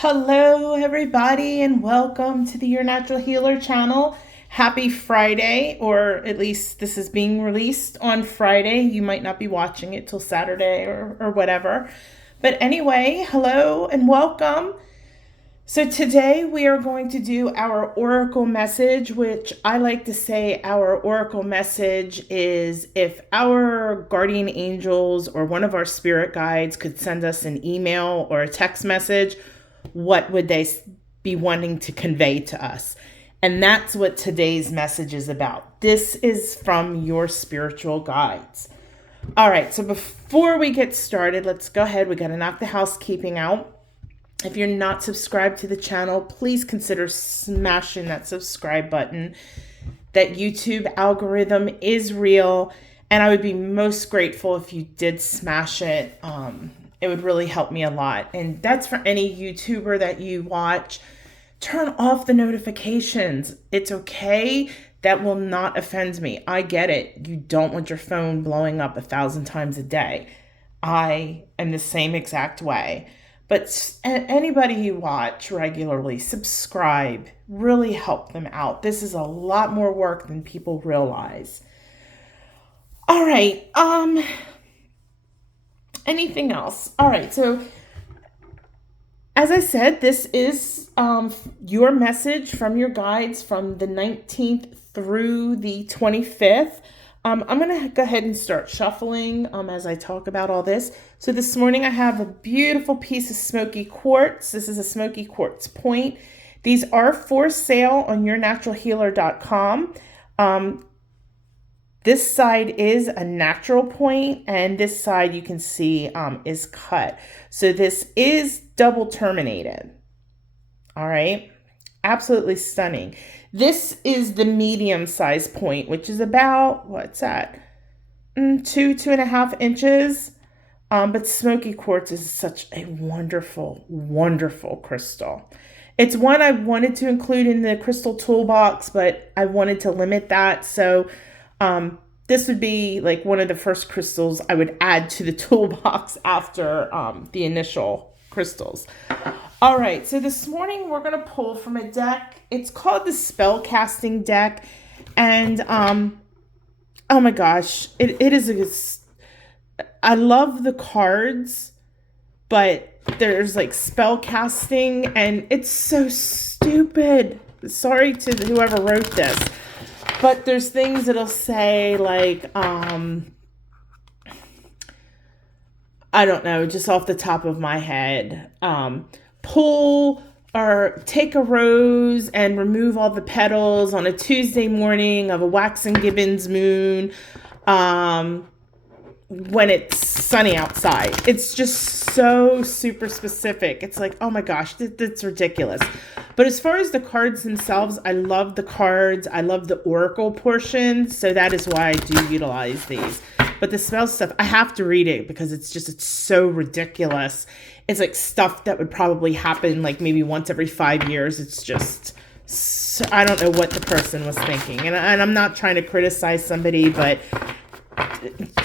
Hello, everybody, and welcome to the Your Natural Healer channel. Happy Friday, or at least this is being released on Friday. You might not be watching it till Saturday or whatever. But anyway, hello and welcome. So today we are going to do our oracle message, which I like to say our oracle message is if our guardian angels or one of our spirit guides could send us an email or a text message, what would they be wanting to convey to us? And that's what today's message is about. This is from your spiritual guides. All right, so before we get started, let's go ahead. We got to knock the housekeeping out. If you're not subscribed to the channel, please consider smashing that subscribe button. That YouTube algorithm is real, and I would be most grateful if you did smash it. It would really help me a lot. And that's for any YouTuber that you watch. Turn off the notifications. It's okay. That will not offend me. I get it. You don't want your phone blowing up 1,000 times a day. I am the same exact way. But anybody you watch regularly, subscribe. Really help them out. This is a lot more work than people realize. All right. Anything else? All right, so as I said, this is your message from your guides from the 19th through the 25th. I'm going to go ahead and start shuffling as I talk about all this. So this morning I have a beautiful piece of smoky quartz. This is a smoky quartz point. These are for sale on yournaturalhealer.com. This side is a natural point, and this side you can see is cut. So this is double terminated. All right. Absolutely stunning. This is the medium size point, which is about, what's that? 2.5 inches. But smoky quartz is such a wonderful, wonderful crystal. It's one I wanted to include in the crystal toolbox, but I wanted to limit that. So this would be like one of the first crystals I would add to the toolbox after the initial crystals. All right, so this morning we're going to pull from a deck. It's called the Spell Casting deck. And oh my gosh, it is I love the cards, but there's like spell casting and it's so stupid. Sorry to whoever wrote this. But there's things that'll say like, I don't know, just off the top of my head, pull or take a rose and remove all the petals on a Tuesday morning of a waxen gibbons moon when it's sunny outside. It's just so super specific. It's like, oh my gosh, that's ridiculous. But as far as the cards themselves, I love the cards. I love the oracle portion. So that is why I do utilize these. But the spell stuff, I have to read it because it's so ridiculous. It's like stuff that would probably happen like maybe once every 5 years. It's just, I don't know what the person was thinking. And I'm not trying to criticize somebody, but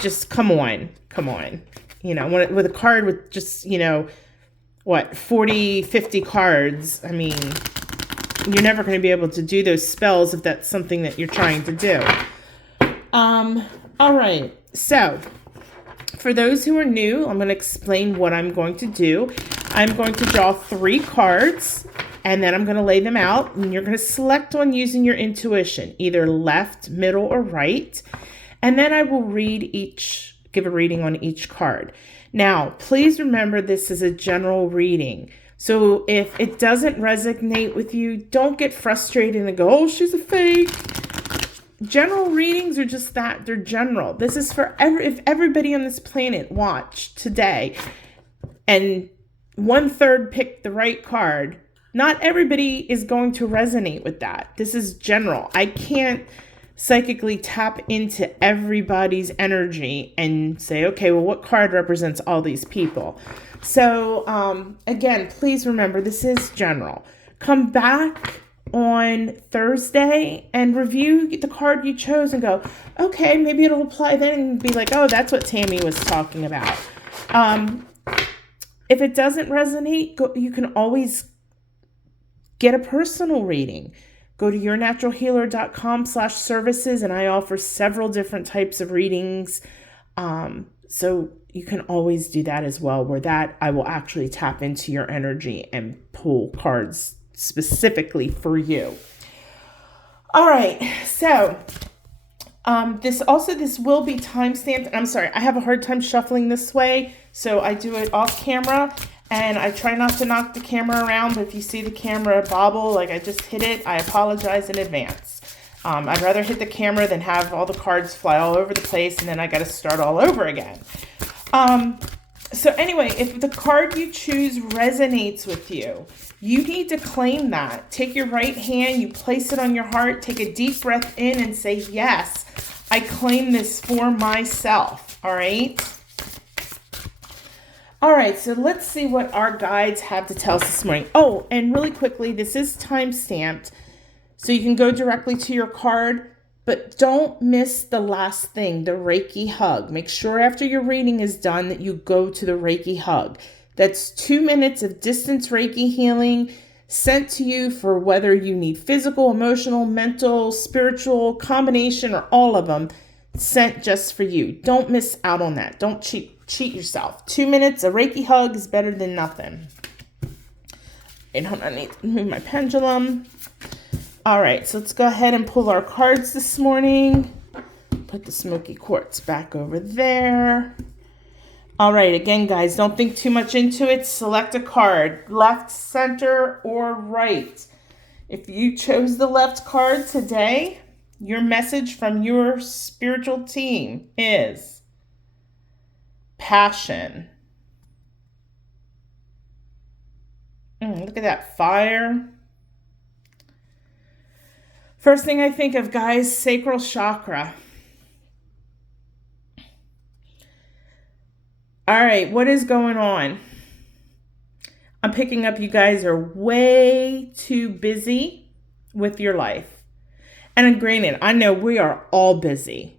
just come on. You know, with a card with just, 40, 50 cards, I mean, you're never going to be able to do those spells if that's something that you're trying to do. All right. So for those who are new, I'm going to explain what I'm going to do. I'm going to draw 3 cards and then I'm going to lay them out and you're going to select one using your intuition, either left, middle, or right. And then I will give a reading on each card. Now, please remember this is a general reading. So if it doesn't resonate with you, don't get frustrated and go, oh, she's a fake. General readings are just that. They're general. This is for if everybody on this planet watched today and 1/3 picked the right card, not everybody is going to resonate with that. This is general. I can't psychically tap into everybody's energy and say, okay, well, what card represents all these people? So again, please remember, this is general. Come back on Thursday and review the card you chose and go, okay, maybe it'll apply then and be like, oh, that's what Tammy was talking about. If it doesn't resonate, you can always get a personal reading. Go to yournaturalhealer.com/services, and I offer several different types of readings. So you can always do that as well, where that I will actually tap into your energy and pull cards specifically for you. All right, so this will be timestamped. I'm sorry, I have a hard time shuffling this way, so I do it off camera, and I try not to knock the camera around, but if you see the camera bobble, like I just hit it, I apologize in advance. I'd rather hit the camera than have all the cards fly all over the place, and then I got to start all over again. So anyway, if the card you choose resonates with you, you need to claim that. Take your right hand, you place it on your heart, take a deep breath in and say, yes, I claim this for myself. All right. All right, so let's see what our guides have to tell us this morning. Oh, and really quickly, this is time-stamped, so you can go directly to your card, but don't miss the last thing, the Reiki Hug. Make sure after your reading is done that you go to the Reiki Hug. That's 2 minutes of distance Reiki healing sent to you for whether you need physical, emotional, mental, spiritual, combination, or all of them, sent just for you. Don't miss out on that. Don't cheat yourself. 2 minutes, a Reiki Hug is better than nothing. And hold on, I need to move my pendulum. All right, so let's go ahead and pull our cards this morning. Put the smoky quartz back over there. All right, again, guys, don't think too much into it. Select a card, left, center, or right. If you chose the left card today, your message from your spiritual team is passion. Look at that fire. First thing I think of, guys, sacral chakra. All right, what is going on? I'm picking up you guys are way too busy with your life. And granted, I know we are all busy,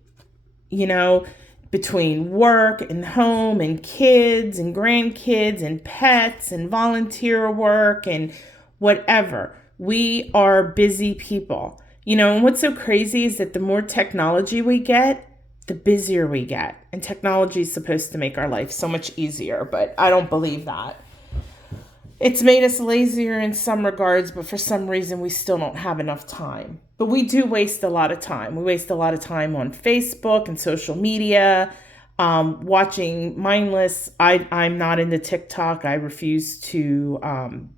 between work and home and kids and grandkids and pets and volunteer work and whatever. We are busy people. And what's so crazy is that the more technology we get, the busier we get. And technology is supposed to make our life so much easier, but I don't believe that. It's made us lazier in some regards, but for some reason we still don't have enough time. But we do waste a lot of time. We waste a lot of time on Facebook and social media, watching mindless. I'm not into TikTok. I refuse to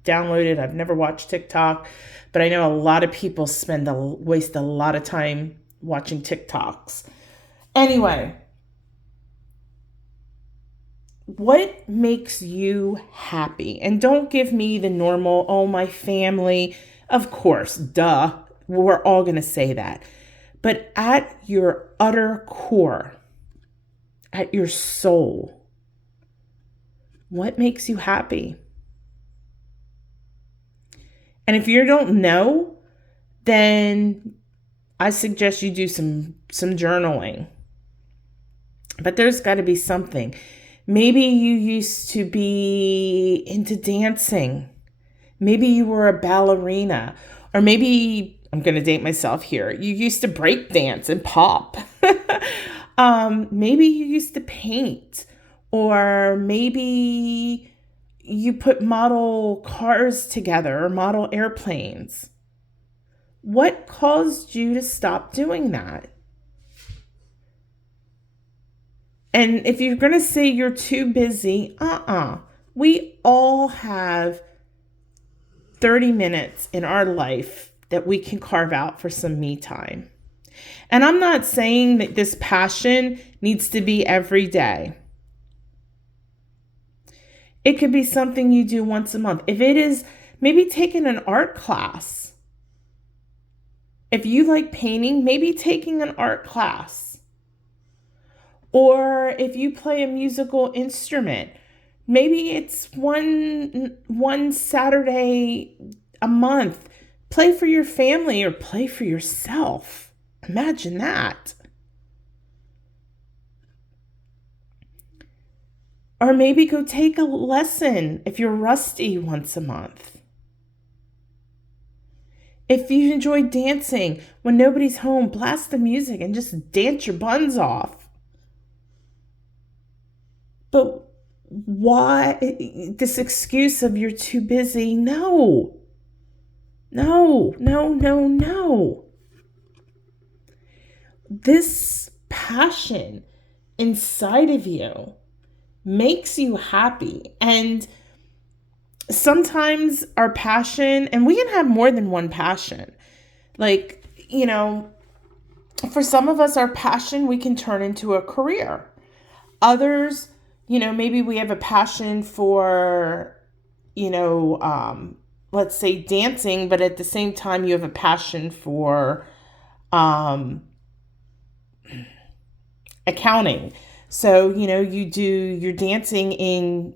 download it. I've never watched TikTok, but I know a lot of people waste a lot of time watching TikToks. Anyway, what makes you happy? And don't give me the normal, oh, my family. Of course, duh. We're all going to say that. But at your utter core, at your soul, what makes you happy? And if you don't know, then I suggest you do some journaling. But there's got to be something. Maybe you used to be into dancing. Maybe you were a ballerina. Or maybe, I'm going to date myself here, you used to break dance and pop. Maybe you used to paint. Or maybe you put model cars together or model airplanes. What caused you to stop doing that? And if you're going to say you're too busy, we all have 30 minutes in our life that we can carve out for some me time. And I'm not saying that this passion needs to be every day. It could be something you do once a month. If it is, maybe taking an art class. If you like painting, maybe taking an art class. Or if you play a musical instrument, maybe it's one Saturday a month. Play for your family or play for yourself. Imagine that. Or maybe go take a lesson if you're rusty once a month. If you enjoy dancing, when nobody's home, blast the music and just dance your buns off. But why this excuse of you're too busy? No. This passion inside of you makes you happy. And sometimes our passion, and we can have more than one passion. Like, for some of us, our passion we can turn into a career. Others, maybe we have a passion for, let's say dancing, but at the same time you have a passion for accounting. So, you do your dancing in,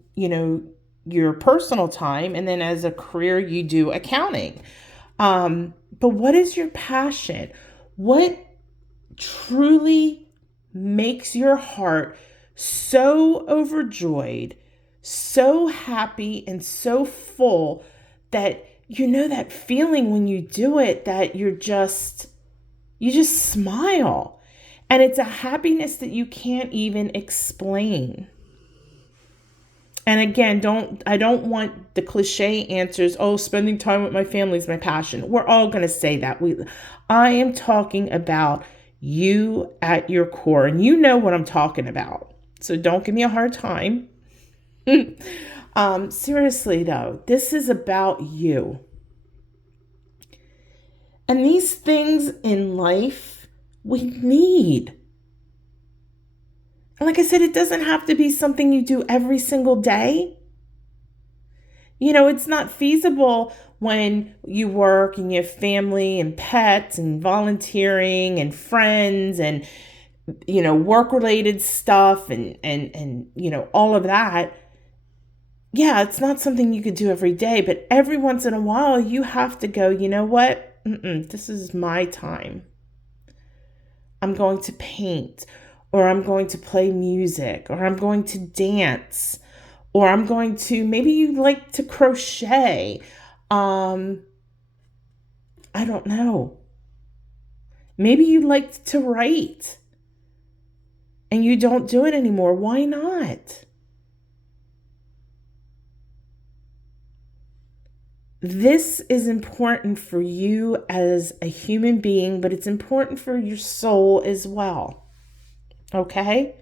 your personal time, and then as a career, you do accounting. But what is your passion? What truly makes your heart so overjoyed, so happy, and so full that that feeling when you do it, that you just smile. And it's a happiness that you can't even explain. And again, I don't want the cliche answers. Oh, spending time with my family is my passion. We're all going to say that. I am talking about you at your core, and you know what I'm talking about. So don't give me a hard time. Seriously though, this is about you. And these things in life we need. And like I said, it doesn't have to be something you do every single day. It's not feasible when you work and you have family and pets and volunteering and friends and, work-related stuff and all of that. Yeah, it's not something you could do every day, but every once in a while you have to go, you know what? This is my time. I'm going to paint, or I'm going to play music, or I'm going to dance, or I'm going to, maybe you like to crochet. I don't know. Maybe you liked to write and you don't do it anymore. Why not? This is important for you as a human being, but it's important for your soul as well. Okay?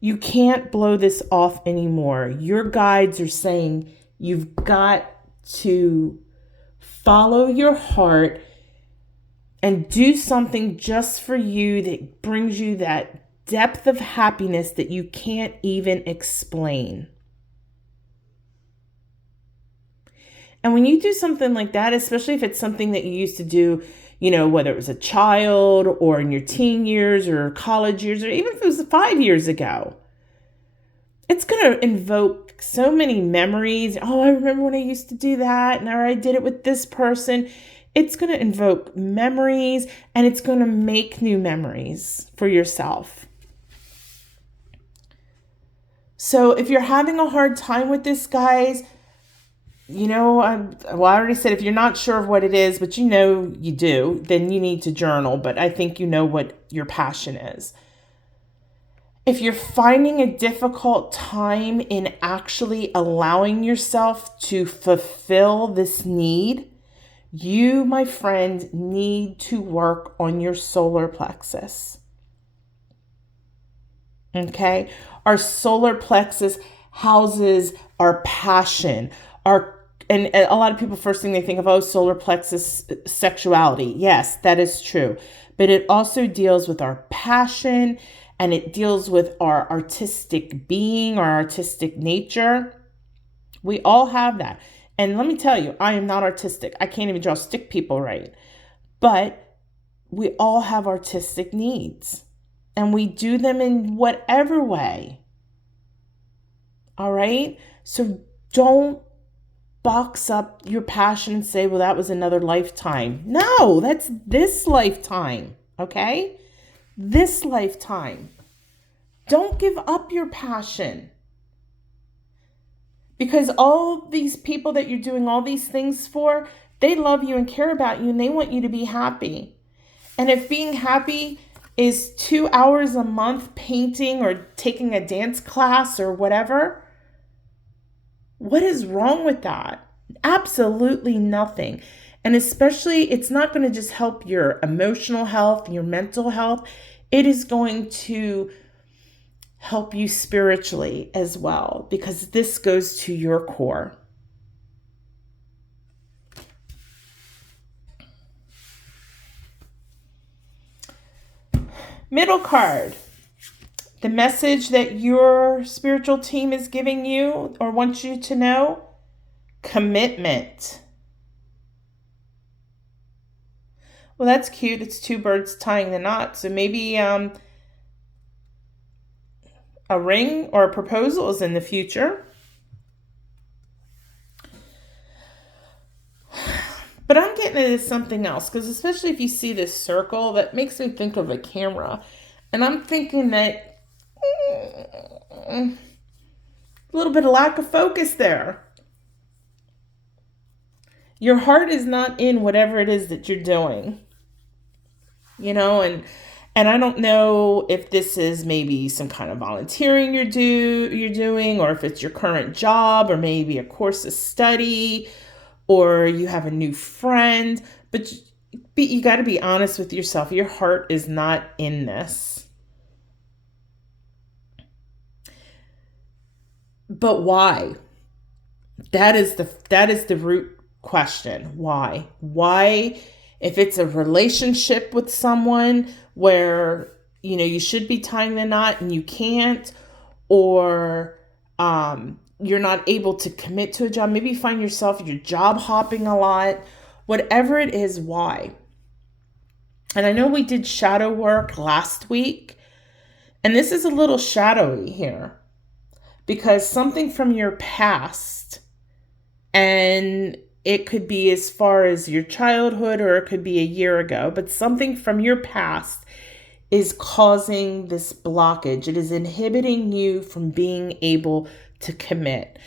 You can't blow this off anymore. Your guides are saying you've got to follow your heart and do something just for you that brings you that depth of happiness that you can't even explain. And when you do something like that, especially if it's something that you used to do, whether it was a child or in your teen years or college years, or even if it was 5 years ago, it's going to invoke so many memories. Oh, I remember when I used to do that, or I did it with this person. It's going to invoke memories, and it's going to make new memories for yourself. So if you're having a hard time with this, guys, I already said if you're not sure of what it is, but you do, then you need to journal. But I think you know what your passion is. If you're finding a difficult time in actually allowing yourself to fulfill this need, you, my friend, need to work on your solar plexus. Okay? Our solar plexus houses our passion, and a lot of people, first thing they think of, solar plexus, sexuality. Yes, that is true. But it also deals with our passion, and it deals with our artistic being, our artistic nature. We all have that. And let me tell you, I am not artistic. I can't even draw stick people right. But we all have artistic needs, and we do them in whatever way. All right? So don't box up your passion and say, well, that was another lifetime. No, that's this lifetime, okay? This lifetime. Don't give up your passion. Because all these people that you're doing all these things for, they love you and care about you and they want you to be happy. And if being happy is 2 hours a month painting or taking a dance class or whatever, what is wrong with that? Absolutely nothing. And especially, it's not going to just help your emotional health, your mental health. It is going to help you spiritually as well, because this goes to your core. Middle card. The message that your spiritual team is giving you or wants you to know: commitment. Well, that's cute. It's two birds tying the knot. So maybe a ring or a proposal is in the future. But I'm getting into something else, because especially if you see this circle, that makes me think of a camera. And I'm thinking that a little bit of lack of focus there. Your heart is not in whatever it is that you're doing. You know, and I don't know if this is maybe some kind of volunteering you're doing, or if it's your current job, or maybe a course of study, or you have a new friend, but you got to be honest with yourself. Your heart is not in this. But why? That is the root question. Why? Why? If it's a relationship with someone where, you know, you should be tying the knot and you can't, or you're not able to commit to a job. Maybe you find yourself, you're job hopping a lot. Whatever it is, why? And I know we did shadow work last week, and this is a little shadowy here, because something from your past, and it could be as far as your childhood, or it could be a year ago, but something from your past is causing this blockage. It is inhibiting you from being able to commit,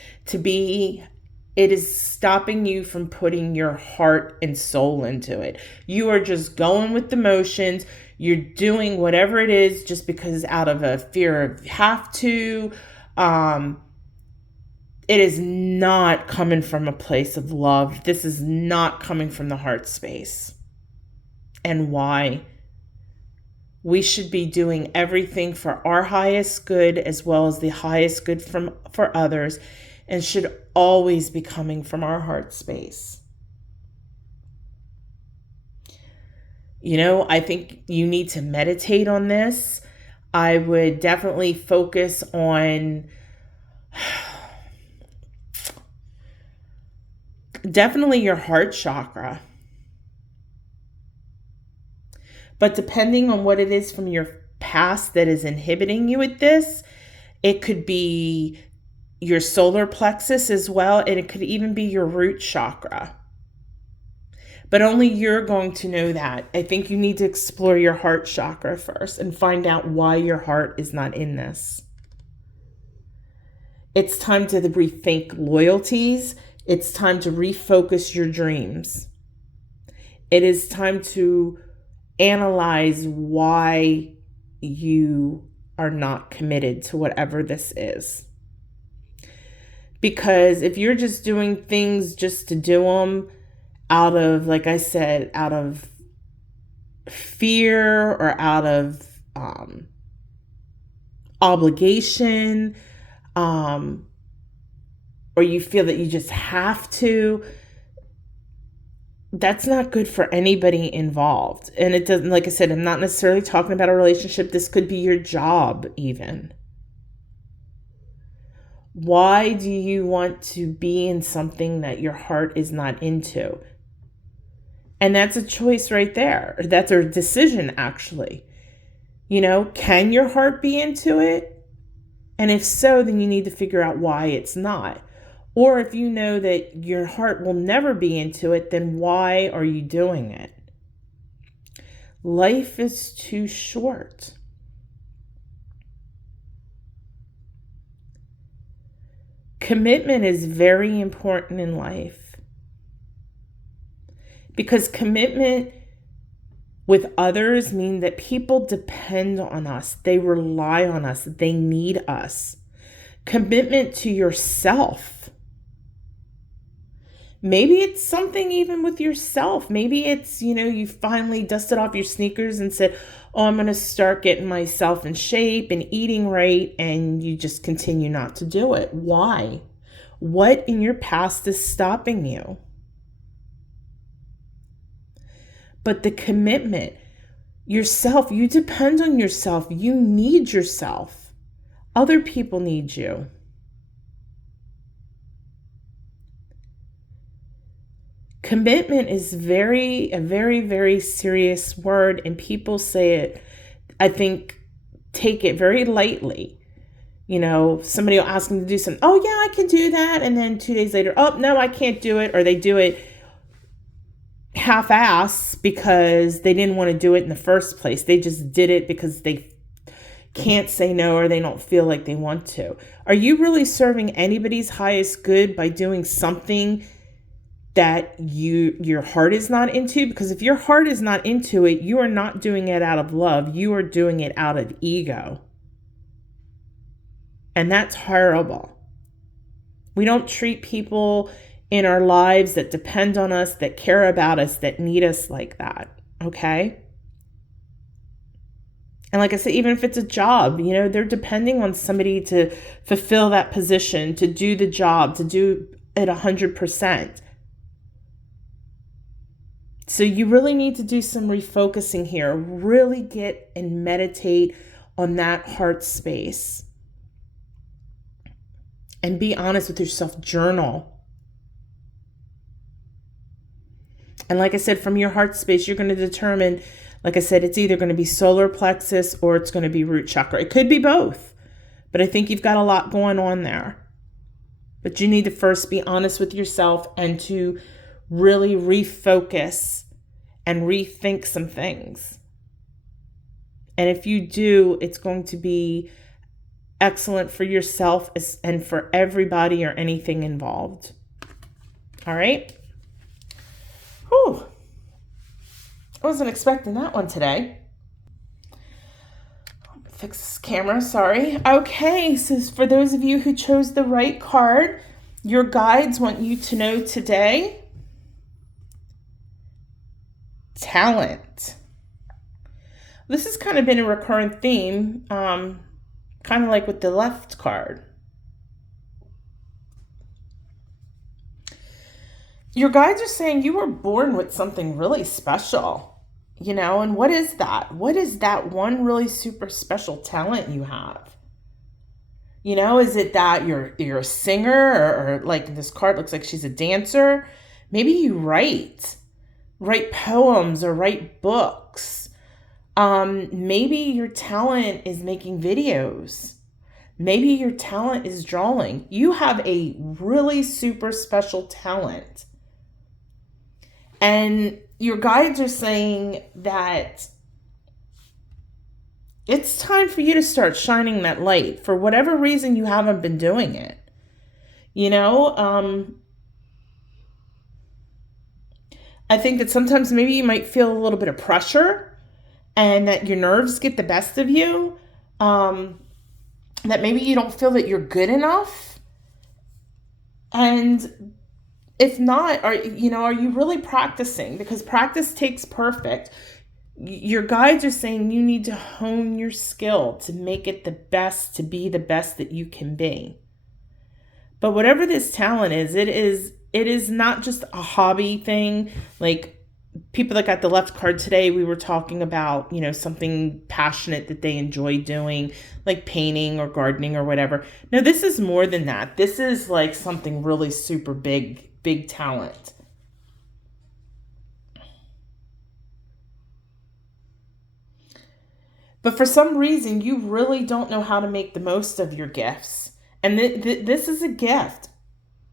it is stopping you from putting your heart and soul into it. You are just going with the motions. You're doing whatever it is just because, out of a fear of have to. It is not coming from a place of love. This is not coming from the heart space. And why? We should be doing everything for our highest good as well as the highest good for others, and should always be coming from our heart space. You know, I think you need to meditate on this. I would definitely focus on definitely your heart chakra. But depending on what it is from your past that is inhibiting you with this, it could be your solar plexus as well, and it could even be your root chakra. But only you're going to know that. I think you need to explore your heart chakra first and find out why your heart is not in this. It's time to rethink loyalties. It's time to refocus your dreams. It is time to analyze why you are not committed to whatever this is. Because if you're just doing things just to do them out of, like I said, out of fear or out of obligation, or you feel that you just have to, that's not good for anybody involved. And it doesn't, like I said, I'm not necessarily talking about a relationship. This could be your job even. Why do you want to be in something that your heart is not into? And that's a choice right there. That's a decision, actually. You know, can your heart be into it? And if so, then you need to figure out why it's not. Or if you know that your heart will never be into it, then why are you doing it? Life is too short. Commitment is very important in life, because commitment with others mean that people depend on us. They rely on us. They need us. Commitment to yourself. Maybe it's something even with yourself. Maybe it's, you finally dusted off your sneakers and said, oh, I'm going to start getting myself in shape and eating right. And you just continue not to do it. Why? What in your past is stopping you? But the commitment, yourself, you depend on yourself. You need yourself. Other people need you. Commitment is a very, very serious word, and people say it, I think, take it very lightly. Somebody will ask them to do something. Oh, yeah, I can do that. And then 2 days later, oh, no, I can't do it. Or they do it half-ass because they didn't want to do it in the first place. They just did it because they can't say no, or they don't feel like they want to. Are you really serving anybody's highest good by doing something that your heart is not into? Because if your heart is not into it, you are not doing it out of love. You are doing it out of ego. And that's horrible. We don't treat people in our lives that depend on us, that care about us, that need us like that. Okay? And like I said, even if it's a job, they're depending on somebody to fulfill that position, to do the job, to do it 100%. So you really need to do some refocusing here. Really get and meditate on that heart space. And be honest with yourself. Journal. And like I said, from your heart space, you're going to determine, like I said, it's either going to be solar plexus or it's going to be root chakra. It could be both. But I think you've got a lot going on there. But you need to first be honest with yourself and to really refocus and rethink some things. And if you do, it's going to be excellent for yourself and for everybody or anything involved. All right? Whew. I wasn't expecting that one today. Fix this camera, sorry. Okay, so for those of you who chose the right card, your guides want you to know today, talent. This has kind of been a recurrent theme, kind of like with the left card. Your guides are saying you were born with something really special, and what is that? What is that one really super special talent you have? Is it that you're a singer or like this card looks like she's a dancer? Maybe you write poems or write books. Maybe your talent is making videos. Maybe your talent is drawing. You have a really super special talent. And your guides are saying that it's time for you to start shining that light. For whatever reason, you haven't been doing it. I think that sometimes maybe you might feel a little bit of pressure and that your nerves get the best of you. That maybe you don't feel that you're good enough. And if not, are you really practicing? Because practice takes perfect. Your guides are saying you need to hone your skill to make it the best, to be the best that you can be. But whatever this talent is, it is not just a hobby thing. Like people that got the left card today, we were talking about, something passionate that they enjoy doing, like painting or gardening or whatever. No, this is more than that. This is like something really super big talent. But for some reason, you really don't know how to make the most of your gifts. And this is a gift.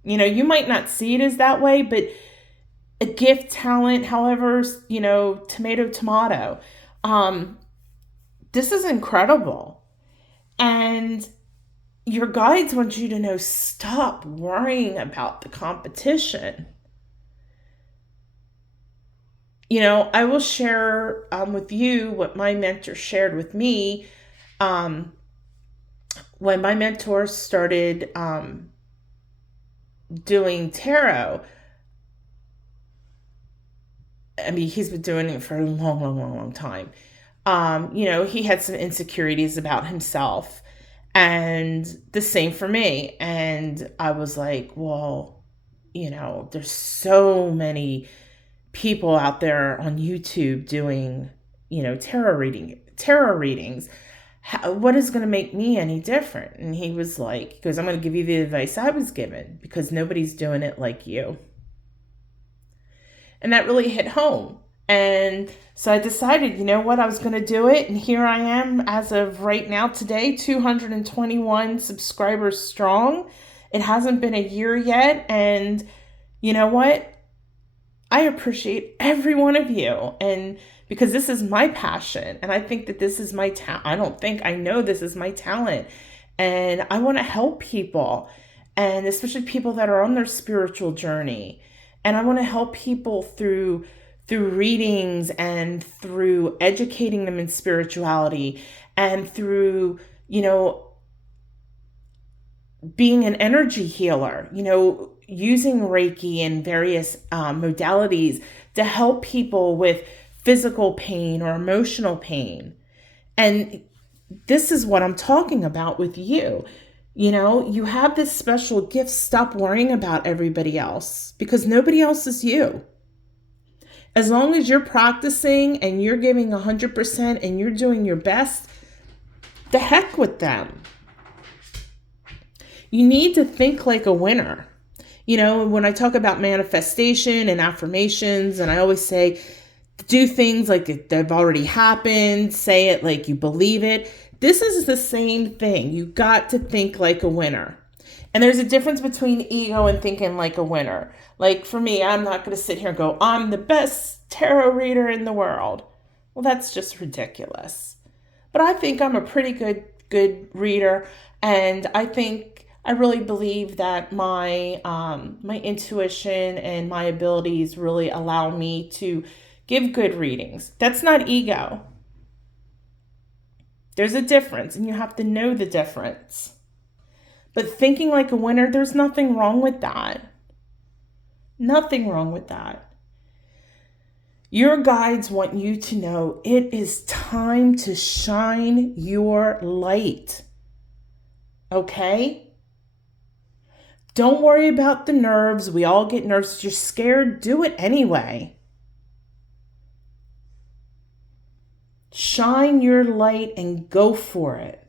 You might not see it as that way, but a gift, talent, however, tomato. This is incredible. And, your guides want you to know, stop worrying about the competition. You know, I will share with you what my mentor shared with me. When my mentor started doing tarot, I mean, he's been doing it for a long time. You know, he had some insecurities about himself, and the same for me. And I was like, well, you know, there's so many people out there on YouTube doing, you know, tarot readings. What is going to make me any different? And he was like, he goes, I'm going to give you the advice I was given, because nobody's doing it like you. And that really hit home. And so I decided, you know what, I was going to do it. And here I am, as of right now, today, 221 subscribers strong. It hasn't been a year yet. And you know what? I appreciate every one of you. And because this is my passion, and I think that this is my talent. I know this is my talent. And I want to help people, and especially people that are on their spiritual journey. And I want to help people through readings, and through educating them in spirituality, and through, you know, being an energy healer, you know, using Reiki and various modalities to help people with physical pain or emotional pain. And this is what I'm talking about with you. You know, you have this special gift. Stop worrying about everybody else, because nobody else is you. As long as you're practicing and you're giving 100% and you're doing your best, the heck with them. You need to think like a winner. You know, when I talk about manifestation and affirmations, and I always say, do things like they've already happened, say it like you believe it. This is the same thing. You got to think like a winner. And there's a difference between ego and thinking like a winner. Like for me, I'm not going to sit here and go, I'm the best tarot reader in the world. Well, that's just ridiculous. But I think I'm a pretty good reader. And I really believe that my intuition and my abilities really allow me to give good readings. That's not ego. There's a difference, and you have to know the difference. But thinking like a winner, there's nothing wrong with that. Nothing wrong with that. Your guides want you to know it is time to shine your light. Okay? Don't worry about the nerves. We all get nerves. You're scared. Do it anyway. Shine your light and go for it.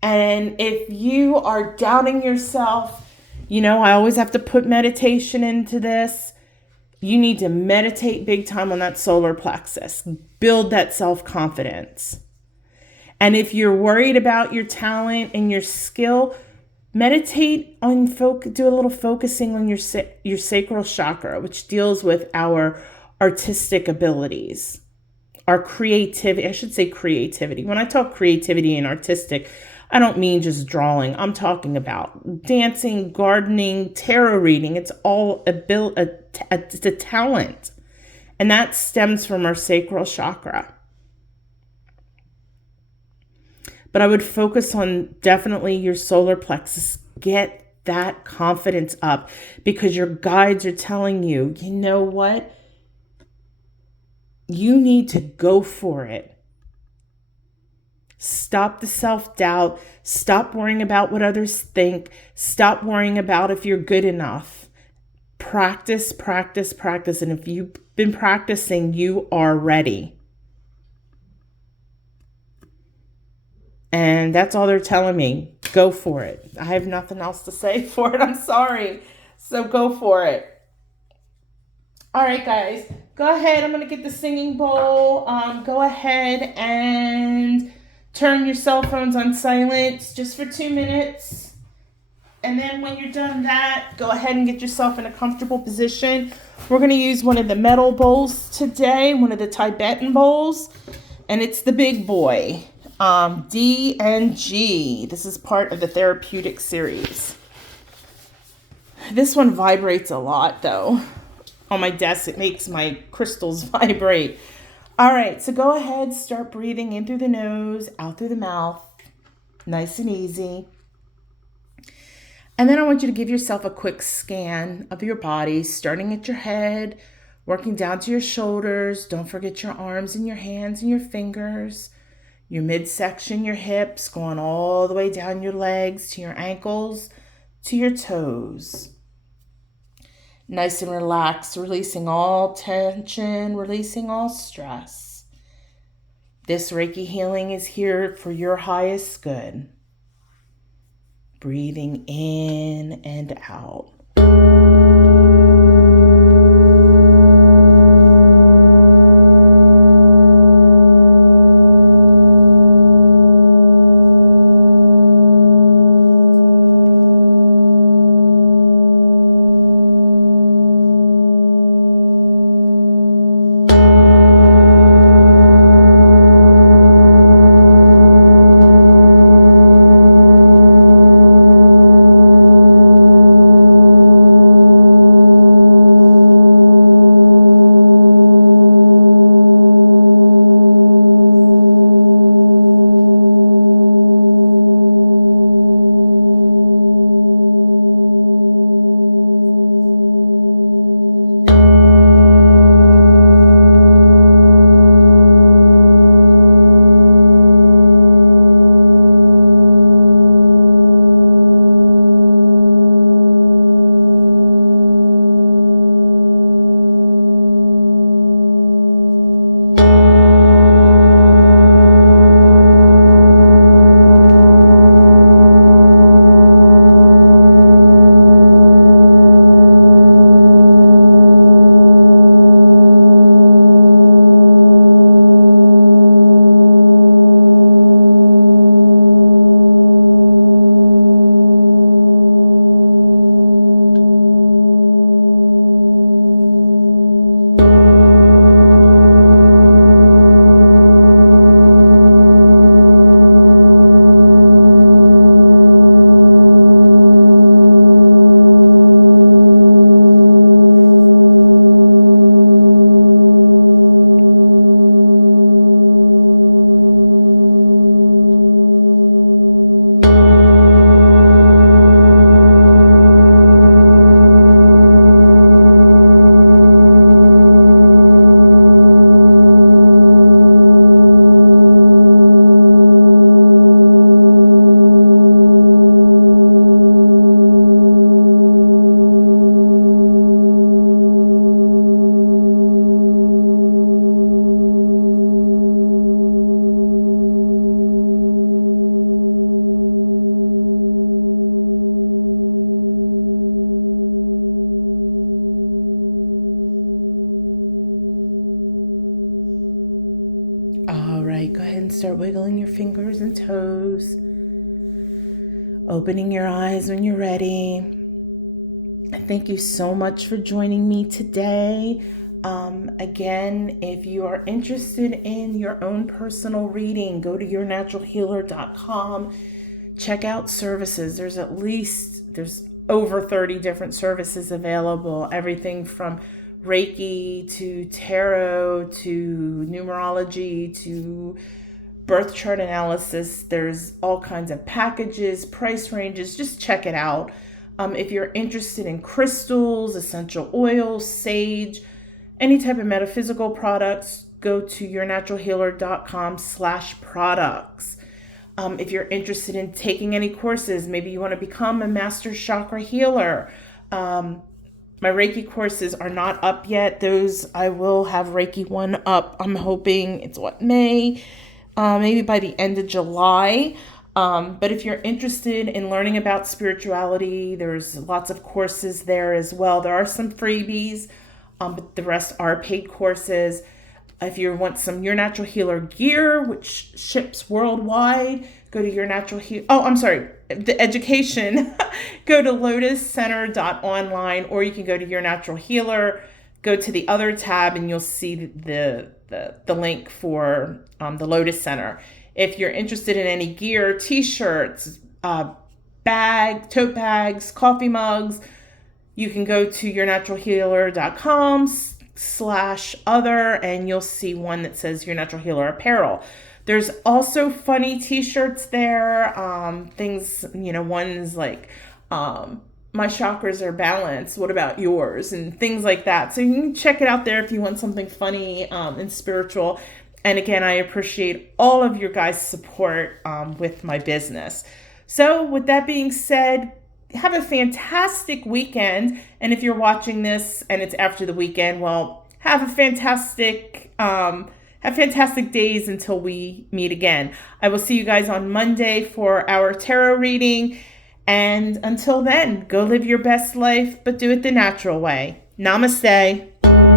And if you are doubting yourself, you know, I always have to put meditation into this. You need to meditate big time on that solar plexus. Build that self-confidence. And if you're worried about your talent and your skill, meditate on, do a little focusing on your sacral chakra, which deals with our artistic abilities, our creativity. I should say creativity. When I talk creativity and artistic, I don't mean just drawing. I'm talking about dancing, gardening, tarot reading. It's all it's a talent. And that stems from our sacral chakra. But I would focus on definitely your solar plexus. Get that confidence up, because your guides are telling you, you know what? You need to go for it. Stop the self-doubt. Stop worrying about what others think. Stop worrying about if you're good enough. Practice, practice, practice. And if you've been practicing, you are ready. And that's all they're telling me. Go for it. I have nothing else to say for it. I'm sorry. So go for it. All right, guys. Go ahead. I'm going to get the singing bowl. Go ahead and turn your cell phones on silent just for 2 minutes. And then when you're done that, go ahead and get yourself in a comfortable position. We're going to use one of the metal bowls today, one of the Tibetan bowls. And it's the big boy. D and G. This is part of the therapeutic series. This one vibrates a lot, though. On my desk, it makes my crystals vibrate. All right, so go ahead, start breathing in through the nose, out through the mouth. Nice and easy. And then I want you to give yourself a quick scan of your body, starting at your head, working down to your shoulders. Don't forget your arms and your hands and your fingers, your midsection, your hips, going all the way down your legs to your ankles, to your toes. Nice and relaxed, releasing all tension, releasing all stress. This Reiki healing is here for your highest good. Breathing in and out. Opening your eyes when you're ready. Thank you so much for joining me today. Again, if you are interested in your own personal reading, go to yournaturalhealer.com. Check out services. There's over 30 different services available. Everything from Reiki to tarot to numerology to birth chart analysis. There's all kinds of packages, price ranges. Just check it out. If you're interested in crystals, essential oils, sage, any type of metaphysical products, go to yournaturalhealer.com/products. If you're interested in taking any courses, maybe you want to become a master chakra healer. My Reiki courses are not up yet. Those, I will have Reiki 1 up. I'm hoping it's May? Maybe by the end of July. But if you're interested in learning about spirituality, there's lots of courses there as well. There are some freebies, but the rest are paid courses. If you want some Your Natural Healer gear, which ships worldwide, go to Your Natural Healer. Oh, I'm sorry. The education, go to lotuscenter.online, or you can go to Your Natural Healer, go to the other tab, and you'll see the link for the Lotus Center. If you're interested in any gear, t-shirts, tote bags, coffee mugs, you can go to yournaturalhealer.com/other and you'll see one that says Your Natural Healer Apparel. There's also funny t-shirts there. Things, one's like, my chakras are balanced. What about yours? And things like that. So you can check it out there if you want something funny and spiritual. And again, I appreciate all of your guys' support with my business. So with that being said, have a fantastic weekend. And if you're watching this and it's after the weekend, well, have fantastic days until we meet again. I will see you guys on Monday for our tarot reading. And until then, go live your best life, but do it the natural way. Namaste.